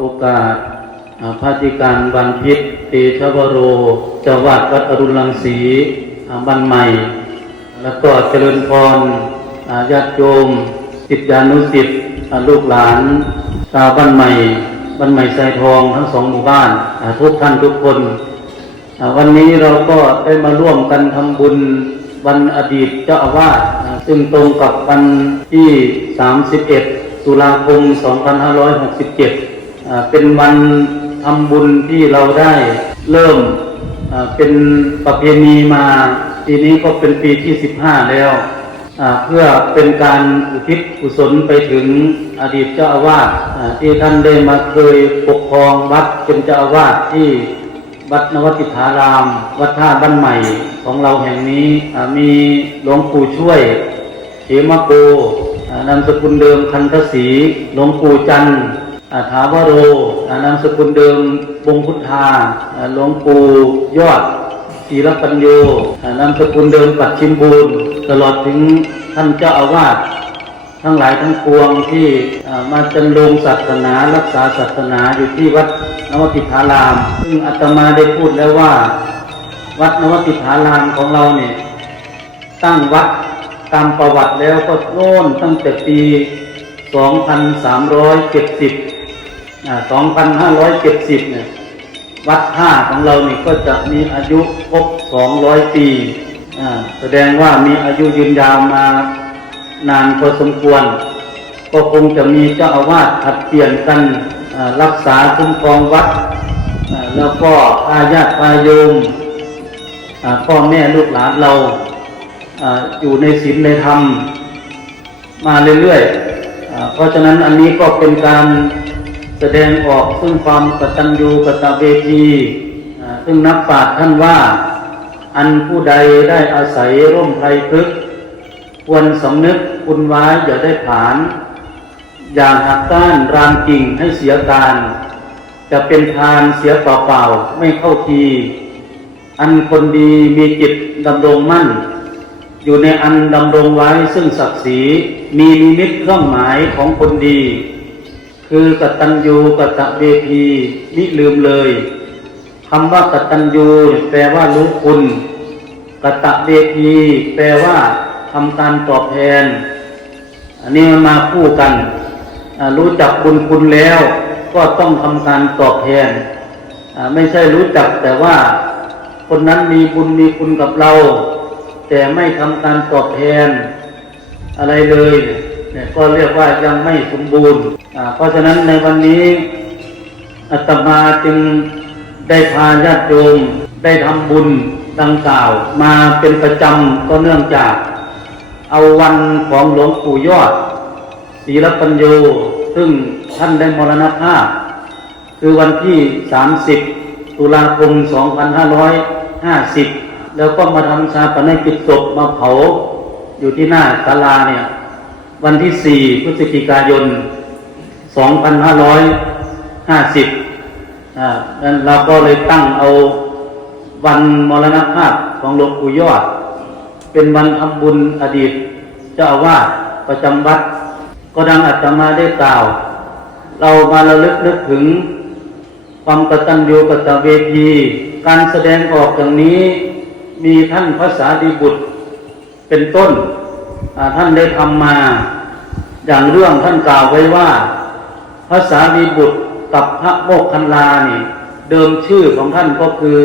โอกาสอ่าพระธิการวันพิษเตชวโรเจ้าวาดวัดอรุณรังสีบันใหม่ แล้วก็เจริญพรญาติโยมศิษยานุศิษย์ลูกหลานชาวบ้านใหม่บ้านใหม่ไซทองทั้งสองหมู่บ้านทุกท่านทุกคนวันนี้เราก็ได้มาร่วมกันทำบุญวันอดีตเจ้าอาวาสซึ่งตรงกับวันที่ 31 ตุลาคม 2567อ่า เป็นวันทำบุญที่เราได้เริ่มเป็นประเพณีมาปีนี้ก็เป็นปีที่ 15 แล้ว เพื่อเป็นการอุทิศกุศลไปถึงอดีตเจ้าอาวาสที่ท่านได้มาเคยปกครองวัดเป็นเจ้าอาวาสที่วัดนวติธาราม วัดท่าบ้านใหม่ของเราแห่งนี้มีหลวงปู่ช่วยเขมโกนามสกุลเดิมคันทศรีหลวงปู่จันทร์ ถาวโรอ่านามสกุลเดิมบงพุทธาหลวงปู่ยอดศีรปัญโยนามสกุลเดิมปัดชิมบูรณ์ตลอดถึงท่านเจ้าอาวาสทั้งหลายทั้งปวงที่มาจันลงศาสนารักษาศาสนาอยู่ที่วัดนวติภาราม ซึ่งอาตมาได้พูดแล้วว่า วัดนวติภารามของเราเนี่ยตั้งวัดตามประวัติแล้วก็โน่นตั้งแต่ปี 2370 อ่า2570เนี่ยวัดท่าของเรานี่ก็จะมีอายุครบ200ปีอ่าแสดงว่ามีอายุยืนยาวมานานพอสมควร ก็คงจะมีเจ้าอาวาสผัดเปลี่ยนกันรักษาคุ้มครองวัด แล้วก็อาญาติอาโยมอ่าพ่อแม่ลูกหลานเราออยู่ในศีลในธรรม มาเรื่อยๆเพราะฉะนั้นอันนี้ก็เป็นการ แสดงออกซึ่งความกตัญญูกตเวทีซึ่งนักปราชญ์ท่านว่า อันผู้ใดได้อาศัยร่มไพรพฤกควรสำนึกคุณไว้อย่าได้ผาน อย่าหักก้านรามกิ่งให้เสียการ จะเป็นทานเสียเปล่าๆไม่เข้าที อันคนดีมีจิตดำรงมั่น อยู่ในอันดำรงไว้ซึ่งศักดิ์ศรีมีนิมิตเครื่องหมายของคนดี คือกตัญญูกตเวทีมิลืมเลยคำว่ากตัญญูแปลว่ารู้คุณกตเวทีแปลว่าทำการตอบแทน อันนี้มันมาคู่กันรู้จักคุณคุณแล้ว ก็ต้องทำการตอบแทนไม่ใช่รู้จักแต่ว่าคนนั้นมีบุญมีคุณกับเรา แต่ไม่ทำการตอบแทน อะไรเลย เนี่ยก็เรียกว่ายังไม่สมบูรณ์ เพราะฉะนั้นในวันนี้อาตมาจึงได้พาญาติโยมได้ทำบุญดังกล่าว มาเป็นประจำก็เนื่องจาก เอาวันของหลวงปู่ยอดศรีรปัญโยซึ่งท่านได้มรณภาพ คือวันที่ 30 ตุลาคม 2550 แล้วก็มาทำชาปนกิจศพมาเผาอยู่ที่หน้าศาลาเนี่ย วันที่ 4 พฤศจิกายน 2550อ่านั้นเราก็เลยตั้งเอาวันมรณภาพของหลวงปู่ยอด เป็นวันทำบุญอดีต เจ้าอาวาสประจำวัด ก็ดังอาตมาได้กล่าว เรามาระลึกนึกถึงความกตัญญูกตเวที การแสดงออกอย่างนี้มีท่านภาษาดีบุตรเป็นต้น ท่านได้ทำมาอย่างเรื่องท่านกล่าวไว้ว่าภาษาดีบุตรกับพระโมกขันลานี่เดิมชื่อของท่านก็คือ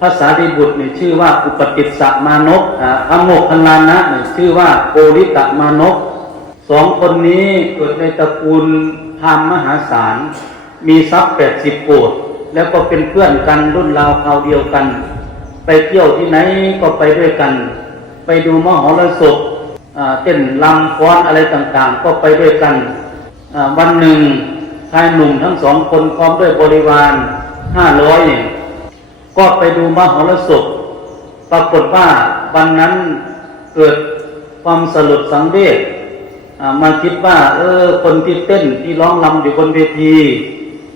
ภาษาดีบุตรนี่ชื่อว่าอุปติสสมานกพระโมกขันลานะนี่ชื่อว่าโกริตมานกสองคนนี้เกิดในตระกูลพราหมณ์มหาศาล มีทรัพย์แปดสิบโกดแล้วก็เป็นเพื่อนกันรุ่นราวคราวเดียวกัน ไปเที่ยวที่ไหนก็ไปด้วยกัน ไปดูมหรสพ เต้นลำฟ้อนอะไรต่างๆ ก็ไปด้วยกันวันหนึ่งชายหนุ่มทั้งสองคนพร้อมด้วยบริวารห้าร้อยเนี่ยก็ไปดูมหรสพปรากฏว่าวันนั้นเกิดความสลดสังเวชมาคิดว่า เออ คนที่เต้นที่ร้องรำอยู่บนเวที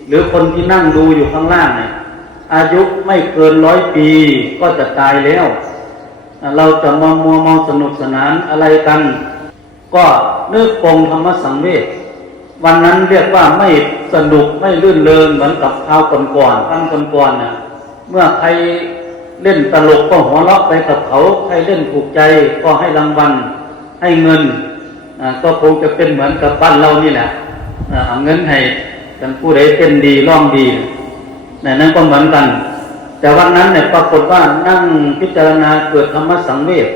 หรือคนที่นั่งดูอยู่ข้างล่างเนี่ยอายุไม่เกินร้อยปีก็จะตายแล้ว เราจะมามัวเมาสนุกสนานอะไรกัน ก็นึกปงธรรมสังเวชวันนั้นเรียกว่าไม่สนุกไม่ลื่นเริงเหมือนกับคราวก่อนๆตั้งก่อนๆน่ะเมื่อใครเล่นตลกก็หัวเราะไปกับเขา ใครเล่นถูกใจก็ให้รางวัลให้เงินก็คงจะเป็นเหมือนกับบ้านเรานี่แหละเอาเงินให้กันผู้ใดเต้นดีร้องดีในนั้นก็เหมือนกัน แต่วันนั้นเนี่ยปรากฏว่านั่งพิจารณาเกิดธรรมสังเวช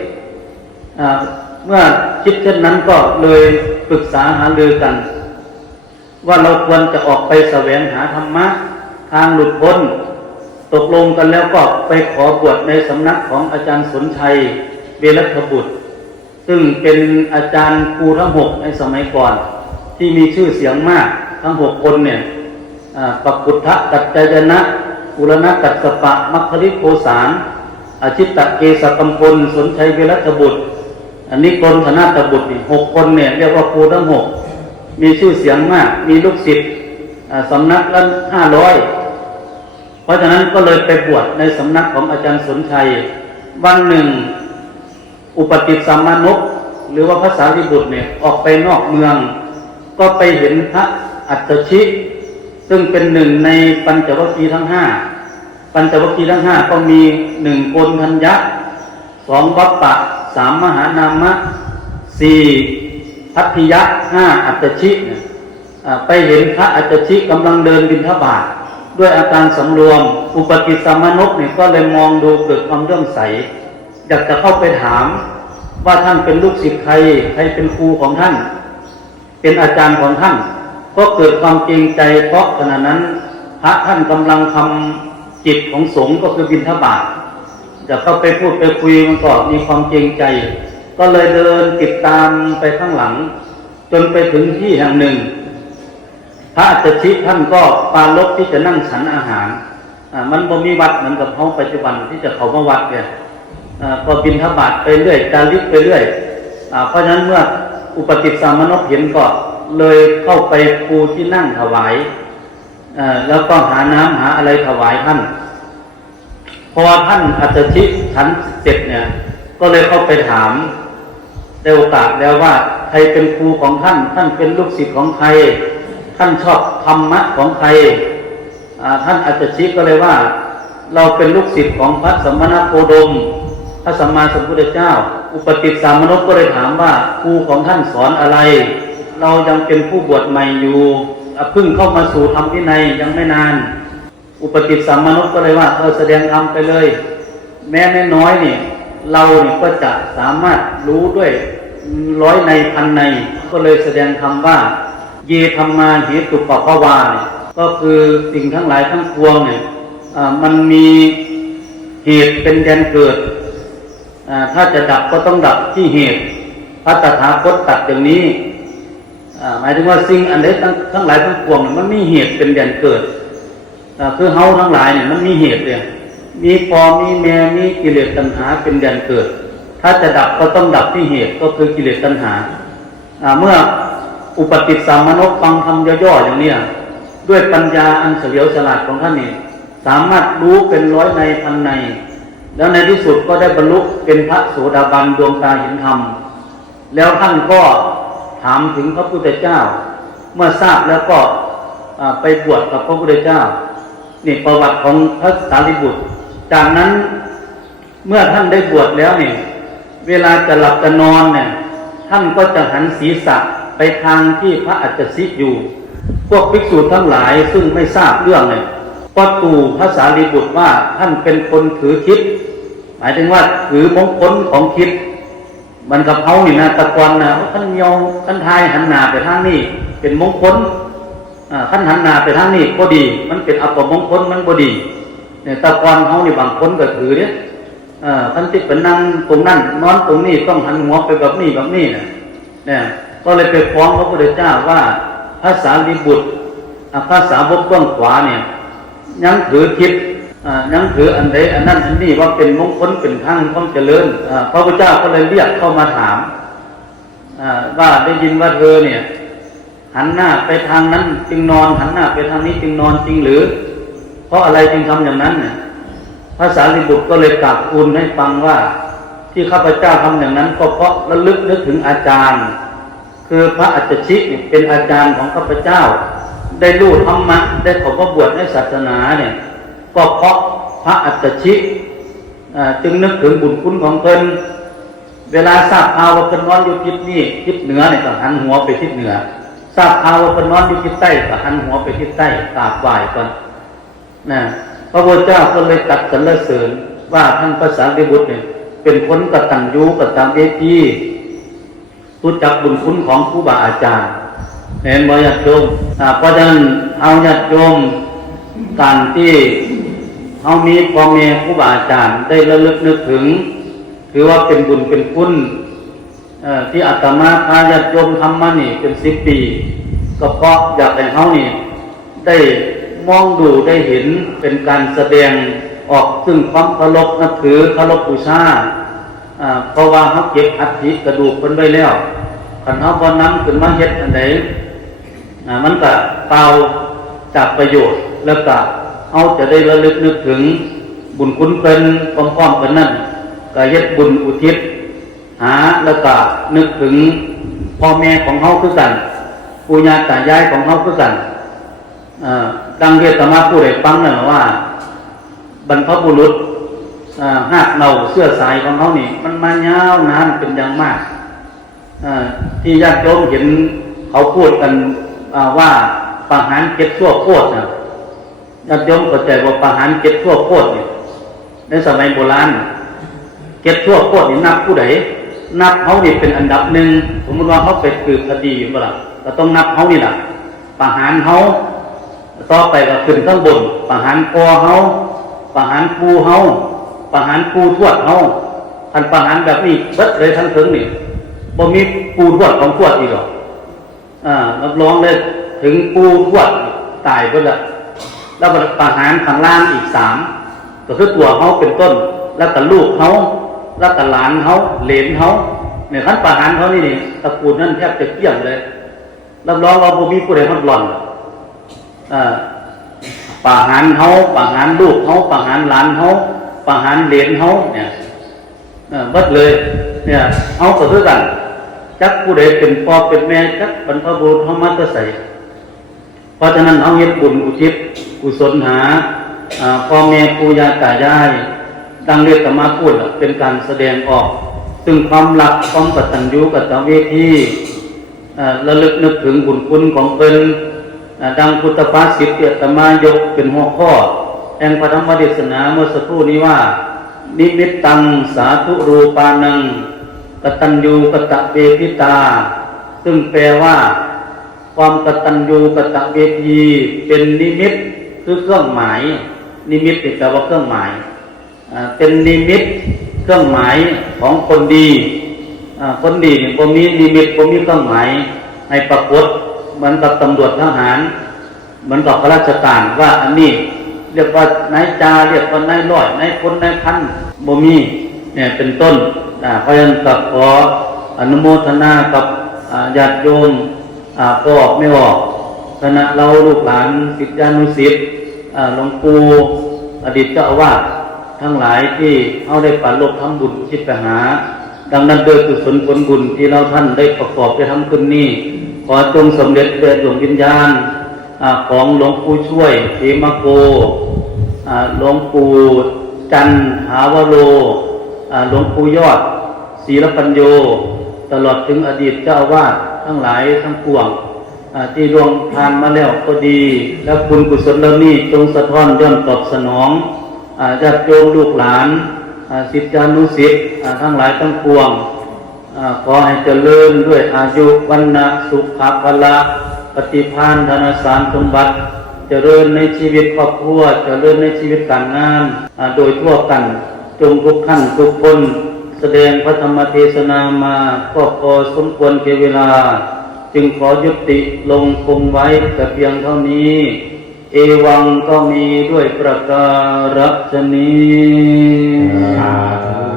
เมื่อคิดเช่นนั้นก็เลยปรึกษาหารือกัน ว่าเราควรจะออกไปแสวงหาธรรมะทางหลุดพ้น ตกลงกันแล้วก็ไปขอบวชในสำนักของอาจารย์สนชัยเวรัตบุตร ซึ่งเป็นอาจารย์ครูทั้งหกในสมัยก่อน ที่มีชื่อเสียงมากทั้งหกคนเนี่ยอ่าปักกุทธกัจจยนะ อุรณกัสสปะมัคคลิโคสารอาชิตตะเกสกัมพลสนชัยเวรัตบุตร อันนี้กรมธนาตบุตรนี่หกคนเนี่ยเรียกว่าครูทั้งหกมีชื่อเสียงมาก มีลูกศิษย์อ่าสำนักละห้าร้อยเพราะฉะนั้นก็เลยไปบวชในสำนักของอาจารย์สนชัย วันหนึ่ง อุปติสัมมานกหรือว่าภาษาลิบุตรเนี่ยออกไปนอกเมือง ก็ไปเห็นพระอัตชิ ซึ่งเป็นหนึ่งในปัญจวัคคีย์ทั้งห้าปัญจวัคคีย์ทั้งห้าก็มีหนึ่งโกนทัญญะสองวัปปะสามมหานามะสี่พัทธิยะห้าอัตชิไปเห็นพระอัตชิกำลังเดินบิณฑบาตด้วยอาการสำรวม อุปกิสัมนกเนี่ยก็เลยมองดูเกิดความเลื่อมใส อยากจะเข้าไปถามว่าท่านเป็นลูกศิษย์ใคร ใครเป็นครูของท่าน เป็นอาจารย์ของท่าน ก็เกิดความเกรงใจเพราะขณะนั้นพระท่านกำลังทำจิตของสงฆ์ก็คือบิณฑบาตจะเข้าไปพูดไปคุยมันก็มีความเกรงใจ ก็เลยเดินติดตามไปข้างหลัง จนไปถึงที่แห่งหนึ่ง พระอัจฉริท่านก็ปารบที่จะนั่งฉันอาหารมันบ่มีวัดเหมือนกับเขาปัจจุบันที่จะเขามาวัดเนี่ยอ่าก็บินทบาทไปเรื่อยจาริกไปเรื่อยอเพราะฉะนั้นเมื่ออุปติสสามนกเห็นก็ เลยเข้าไปปูที่นั่งถวายาแล้วก็หาน้ำหาอะไรถวายท่าน พอท่านอัจฉริฉันเสร็จเนี่ย ก็เลยเข้าไปถามได้โอกาสแล้วว่าใครเป็นครูของท่าน ท่านเป็นลูกศิษย์ของใคร ท่านชอบธรรมะของใครท่านอัจฉริก็เลยว่า เราเป็นลูกศิษย์ของพระสมณโคดม พระสัมมาสัมพุทธเจ้า อุปติสสามนกก็เลยถามว่าครูของท่านสอนอะไร เรายังเป็นผู้บวชใหม่อยู่เพิ่งเข้ามาสู่ธรรมวินัยยังไม่นาน อุปติสสามนกก็เลยว่าเออแสดงธรรมไปเลย แม้ไม่น้อยนี่เราเนี่ยก็จะสามารถรู้ด้วยร้อยในพันใน ก็เลยแสดงธรรมว่า เยธรรมาเหตุปปะวาก็คือสิ่งทั้งหลายทั้งปวงเนี่ยมันมีเหตุเป็นแดนเกิด ถ้าจะดับก็ต้องดับที่เหตุพระตถาคตตัดอย่างนี้ หมายถึงว่าสิ่งอันใดทั้งหลายทั้งปวงมันมีเหตุเป็นแดนเกิดคือเฮาทั้งหลายเนี่ยมันมีเหตุเลยมีปอมีแม่มีกิเลสตัณหาเป็นแดนเกิด ถ้าจะดับก็ต้องดับที่เหตุก็คือกิเลสตัณหาเมื่ออุปติสสามนกฟังคำย่อๆอย่างเนี้ยด้วยปัญญาอันเฉลียวฉลาดของท่านนี่สามารถรู้เป็นร้อยในพันใน แล้วในที่สุดก็ได้บรรลุเป็นพระโสดาบันดวงตาเห็นธรรม แล้วท่านก็ ถามถึงพระพุทธเจ้า เมื่อทราบแล้วก็ไปบวชกับพระพุทธเจ้านี่ประวัติของพระสารีบุตร จากนั้นเมื่อท่านได้บวชแล้วเนี่ยเวลาจะหลับจะนอนเนี่ยท่านก็จะหันศีรษะไปทางที่พระอัจฉริอยู่ พวกภิกษุทั้งหลายซึ่งไม่ทราบเรื่องเนี่ยก็ตู่พระสารีบุตรว่าท่านเป็นคนถือคิด หมายถึงว่าถือมงคลของคิด มันกับเขานี่นะตะกอนนะท่านยองท่านทายหันหนาไปทางนี้เป็นมงคลอ่าท่านหันหนาไปทางนี้ก็ดี มันเป็นอัปมงคลมันบ่ดีเนี่ยตะกอนเขานี่บางคนก็ถือเนี่ยอ่าท่านที่เป็นนั่งตรงนั้นนอนตรงนี้ต้องหันหัวไปแบบนี้แบบนี้นะเนี่ยก็เลยไปฟ้องพระพุทธเจ้าว่าพระสารีบุตรอ่าพระสาวกเบื้องขวาเนี่ยยังถือคิด ยังถืออันใดอันนั้นอันนี้ว่าเป็นมงคลเป็นทางความเจริญพระพุทธเจ้าก็เลยเรียกเข้ามาถามว่าได้ยินว่าเธอเนี่ย หันหน้าไปทางนั้นจึงนอน หันหน้าไปทางนี้จึงนอนจริงหรือ เพราะอะไรจึงทำอย่างนั้นเนี่ยพระสารีบุตรก็เลยกราบทูลให้ฟังว่า ที่ข้าพเจ้าทำอย่างนั้น ก็เพราะระลึกนึกถึงอาจารย์ คือพระอัจฉริเนี่ยเป็นอาจารย์ของข้าพเจ้า ได้รู้ธรรมะได้ขอพระบวชในศาสนาเนี่ย ก็เพราะพระอัจฉริจึงนึกถึงบุญคุณของเพิ่นเวลาทราบข่าวว่าเพิ่นนอนอยู่ทิศนี้ทิศเหนือเนี่ยก็หันหัวไปทิศเหนือทราบข่าวว่าเพิ่นนอนอยู่ทิศใต้ก็หันหัวไปทิศใต้กราบไหว้ก่อนนะพระพุทธเจ้าก็เลยตัดสรรเสริญว่าท่านพระสารีบุตรเนี่ยเป็นคนกตัญญูกตเวทีรู้จักบุญคุณของครูบาอาจารย์เห็นบ่ญาติโยมเพราะฉะนั้นเอาญาติโยมการที่ เอามีพ่อแม่ครูบาอาจารย์ได้ระลึกนึกถึง ถือว่าเป็นบุญเป็นคุณที่อาตมาพาญาติโยมทำมานี่เป็นสิบปี ก็เพราะอยากให้เฮานี่ ได้มองดูได้เห็นเป็นการแสดงออกซึ่งความเคารพนับถือเคารพบูชาอ่าเพราะว่าเขาเก็บอัฐิกระดูกเพิ่นไว้แล้วคันเขาบ่นำขึ้นมาเฮ็ดอันใดอ่ามันก็เปล่าจากประโยชน์แล้วก็ เขาจะได้ระลึกนึกถึงบุญคุณเพิ่นพร้อมๆกันนั่นก็เฮ็ดบุญอุทิศ หาแล้วก็นึกถึงพ่อแม่ของเขาคือกันปู่ย่าตายายของเขาคือกันเอ่อดังเทศมาพูดให้ฟังนั่นว่า บรรพบุรุษอ่าหากเราเสื้อสายของเขานี่ มันมายาวนานเป็นอย่างมากอ่าที่ญาติโยมเห็นเขาพูดกันอ่าว่าประหารเก็บทั่วโคตรนะ ญาติโยมเข้าใจว่าประหารเก็บทั่วโคตรเนี่ยในสมัยโบราณเก็บทั่วโคตรนี่นับผู้ใดนับเขานี่เป็นอันดับหนึ่งสมมติว่าเขาไปสืบคดีอยู่เมื่อไหร่ก็ต้องนับเขานี่แหละประหารเขาต่อไปก็ขึ้นข้างบนประหารปอเฮาประหารปูเฮาประหารปูทวดเฮาทันประหารแบบนี้เบิดเลยทั้งถึงนี่บ่มีปูทวดของทวดอีกหรอกอ่ารับรองเลยถึงปูทวดตายเบิดละ แล้วประหารข้างล่างอีกสามก็คือตัวเฮาเป็นต้น แล้วก็ลูกเฮาแล้วก็หลานเฮาเหลนเฮาเนี่ยขั้นประหารเขานี่นี่ตระกูลนั่นแทบจะเกลี้ยงเลยรับรองว่าบ่มีผู้ใดฮอดหล่อนหรอกเอ่อประหารเขาประหารลูกเขาประหารหลานเขาประหารเหลนเขาเนี่ยเอ่อเบิดเลย เนี่ยเขาก็คือกันจักผู้ใดเป็นพ่อเป็นแม่จักบรรพบุรุษเขามาจะใส่เพราะฉะนั้นเขาเฮ็ดบุญอุทิศ กุศลหาพ่อแม่ปู่ย่าตายายดังเรียกกมาพูดเป็นการแสดงออก ซึ่งความรักความกตัญญูกตเวทีระลึกนึกถึงบุญคุณของเพิ่นดังพุทธภาษิตที่อตมายกเป็นหัวข้อแห่งพระธรรมเทศนาเมื่อสักครู่นี้ว่า นิมิตตังสาธุรูปานังกตัญญูกตะเวทิตา ซึ่งแปลว่า ความกตัญญูกตะเวทีเป็นนิมิต คือเครื่องหมาย นิมิตแปลว่าเครื่องหมายเป็นนิมิตเครื่องหมายของคนดีคนดีเนี่ยผมมีนิมิตผมมีเครื่องหมายให้ปรากฏเหมือนกับตำรวจทหารเหมือนกับข้าราชการว่าอันนี้เรียกว่านายจาเรียกว่านายร้อยนายพลนายพันบ่มีเนี่ยเป็นต้นเพราะฉะนั้นกับขออนุโมทนากับญาติโยมอ่าก็ออกไม่ออกคณะเราลูกหลานศิษยานุศิษย์ หลวงปู่อดีตเจ้าอาวาสทั้งหลายที่เขาได้ปรารลบทำบุญคิดไปหา ดังนั้นโดยกุศลผลบุญที่เราท่านได้ประกอบไปทำขึ้นนี้ ขอจงสำเร็จแด่ดวงวิญญาณอของหลวงปู่ช่วยเทมโกหลวงปู่จันหาวโรหลวงปู่ยอดศีลปัญโย ตลอดถึงอดีตเจ้าอาวาสทั้งหลายทั้งปวง ที่ร่วงทานมาแล้วก็ดี และคุณกุศลเหล่านี้จงสะท้อนย่อมตอบสนองญาติโยมลูกหลานอ่าศิษยานุศิษย์ทั้งหลายทั้งปวงอขอให้เจริญด้วยอายุวันนะสุขภาละปฏิภาณธนสารสมบัติ เจริญในชีวิตครอบครัว เจริญในชีวิตการงานโดยทั่วกัน จงทุกขั้นทุกคน แสดงพระธรรมเทศนามาก็พอสมควรเกเวลา จึงขอยุติลงคงไว้แต่เพียงเท่านี้ เอวังก็มีด้วยประการชนี้สาธุ